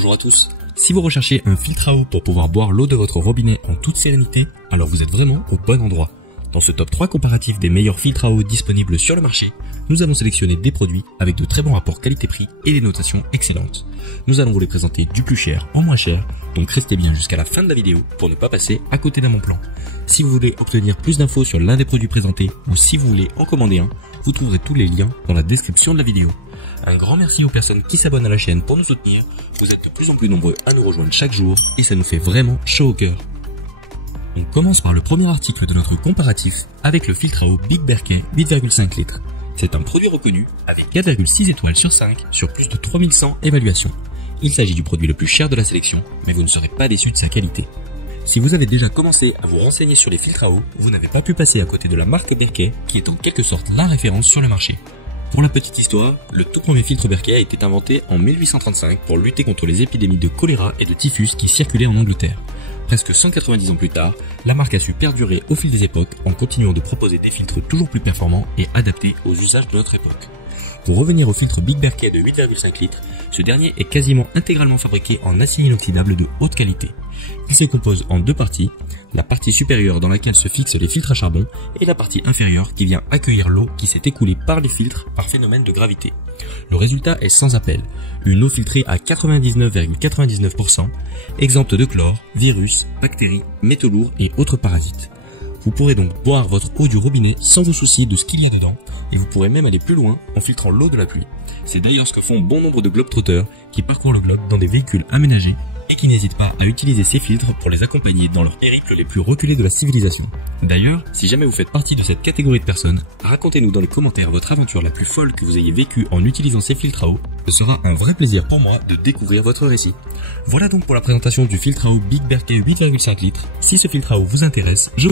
Bonjour à tous. Si vous recherchez un filtre à eau pour pouvoir boire l'eau de votre robinet en toute sérénité, alors vous êtes vraiment au bon endroit. Dans ce top 3 comparatif des meilleurs filtres à eau disponibles sur le marché, nous avons sélectionné des produits avec de très bons rapports qualité-prix et des notations excellentes. Nous allons vous les présenter du plus cher en moins cher, donc restez bien jusqu'à la fin de la vidéo pour ne pas passer à côté d'un bon plan. Si vous voulez obtenir plus d'infos sur l'un des produits présentés ou si vous voulez en commander un, vous trouverez tous les liens dans la description de la vidéo. Un grand merci aux personnes qui s'abonnent à la chaîne pour nous soutenir. Vous êtes de plus en plus nombreux à nous rejoindre chaque jour et ça nous fait vraiment chaud au cœur. On commence par le premier article de notre comparatif avec le filtre à eau Big Berkey 8,5 litres. C'est un produit reconnu avec 4,6 étoiles sur 5 sur plus de 3100 évaluations. Il s'agit du produit le plus cher de la sélection, mais vous ne serez pas déçus de sa qualité. Si vous avez déjà commencé à vous renseigner sur les filtres à eau, vous n'avez pas pu passer à côté de la marque Berkey qui est en quelque sorte la référence sur le marché. Pour la petite histoire, le tout premier filtre Berkey a été inventé en 1835 pour lutter contre les épidémies de choléra et de typhus qui circulaient en Angleterre. Presque 190 ans plus tard, la marque a su perdurer au fil des époques en continuant de proposer des filtres toujours plus performants et adaptés aux usages de notre époque. Pour revenir au filtre Big Berkey de 8,5 litres, ce dernier est quasiment intégralement fabriqué en acier inoxydable de haute qualité. Il se compose en deux parties, la partie supérieure dans laquelle se fixent les filtres à charbon et la partie inférieure qui vient accueillir l'eau qui s'est écoulée par les filtres par phénomène de gravité. Le résultat est sans appel, une eau filtrée à 99,99%, exempte de chlore, virus, bactéries, métaux lourds et autres parasites. Vous pourrez donc boire votre eau du robinet sans vous soucier de ce qu'il y a dedans, et vous pourrez même aller plus loin en filtrant l'eau de la pluie. C'est d'ailleurs ce que font bon nombre de globetrotters qui parcourent le globe dans des véhicules aménagés et qui n'hésitent pas à utiliser ces filtres pour les accompagner dans leurs périples les plus reculés de la civilisation. D'ailleurs, si jamais vous faites partie de cette catégorie de personnes, racontez-nous dans les commentaires votre aventure la plus folle que vous ayez vécue en utilisant ces filtres à eau. Ce sera un vrai plaisir pour moi de découvrir votre récit. Voilà donc pour la présentation du filtre à eau Big Berkey 8,5 litres. Si ce filtre à eau vous intéresse, je